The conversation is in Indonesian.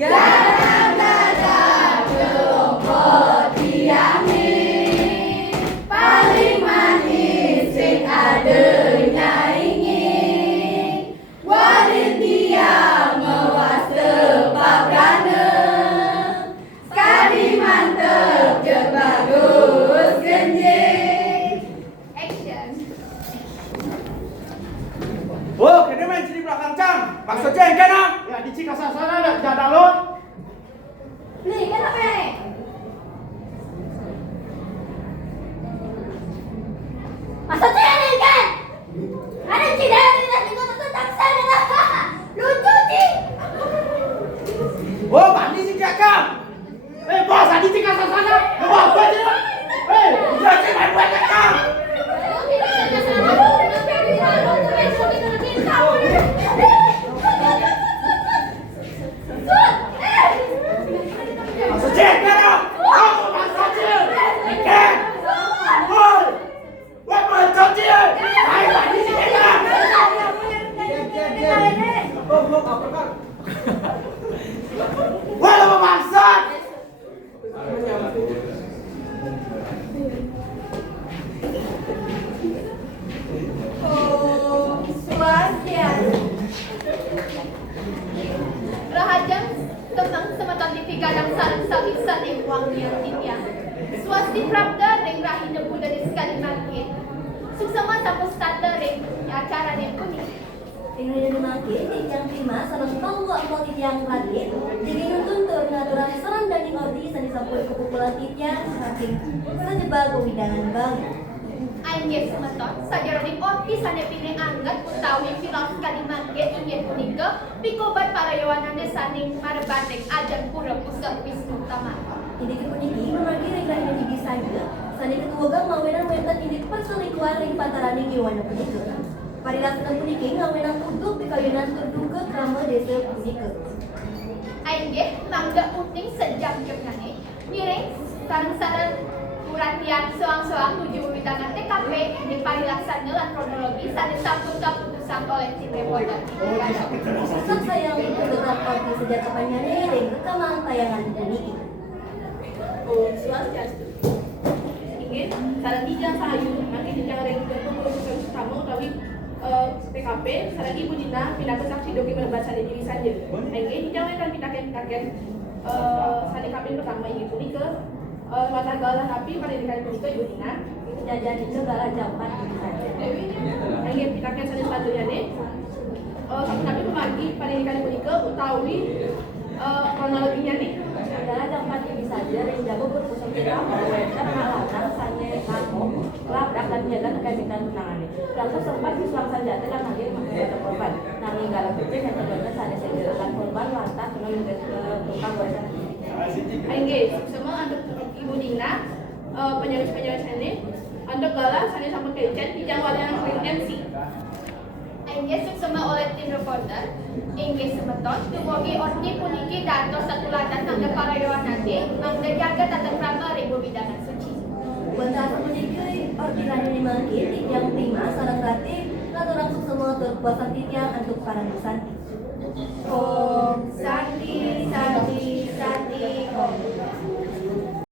Gadang-gadang kelompok tiami, paling manis sing adenya ingin. Walit dia mewas tebak rana, sekali mantep je bagus genjing. Action. Oh, kena main sini belakang cang. Maksudnya yang kena? Ya, di Cikasa sana ada jadah lo. Nih, kenapa nih? Maksudnya nih kan? Ada tidak tidak juga tentang sana lah. Lucu sih. Oh, bani si kakak. Bos, di Cikasa sana. Bos, apa aja? Ya, saya main buat kakak. Maksudnya yang kena? Aku maksudnya. Ikan. Woi. Woi, maksudnya. Ayo, bani si kakak. Woi, lo maksud. Rahajang temang semeton TV kadang sarang sabisan yang uangnya tinnya. Swasti Pravda ring rahi debu dari sekali makin. Suksema sapu starter ring acara yang kuning. Tinggal jadi makin, yang terima sarang tangguh angkot yang rakit. Jadi nuntun turun serang daging ordi sani sampul kepukulan titnya saking saja widangan bang. Aing semeton sajaroni orti sane pine anggat utawi viral sekali makin ingin kuning ke pikobat para yawanane saning marebatek ajan pura pusat wisnu utama. Ini kepuniki memagi regla ini bisa juga. Sani ketua gang ngawenan wentan ini perselingkuhan ring pantaraning yawana punike. Parilasan puniki ngawenan tuduk pikawinan tuduk ke krama desa punike. Aing mangga puting sejam jemnane miring sareng-sareng uratian soang-soang tujuh witangan TKP di parilaksana lan kronologi sane sampun kaputusan oleh tim reporter. Saat sayang beberapa parti sejak kapannya ring rekaman tayangan puniki. Om Swastiastu. Ingin sarang dijang sahayu makin dijang ring berkumpul utama utawi PKP sarang ibu dina pindah saksi dogi menebasan diri saja. Ingin dijang kan pitaken sane kapin pertama ingin ke latar galah api pada dikali kunika ibu dina. Jajan itu galah jampat saja. Ingin pitaken sane selanjutnya nih. Tapi pemagi pada dikali kunika utawi kronologinya nih. Galah jampat ini saja ring jago berpusat kita wetan ngalarang sane kamu labrak dan jaga kekaitan menangani. Lalu sempat disulang saja dan akhir menghadapi korban. Nanging galah putih yang terjadi sane segerakan korban lantas menuju ke tukang goresan. Aingge, semua untuk ibu Dina, penyaris-penyaris ini, untuk galah sane sampun kecen dijang walian MC. Aing suksema oleh tim reporter. Inggih semeton dumugi orti puniki dados satulatan mangga para yawanate mangga jaga tata krama ring widangan suci. Bentar puniki ordiran ini mangkin yang terima sarang rati lalu langsung semua terkuasa titiang untuk para nusanti. Om Santi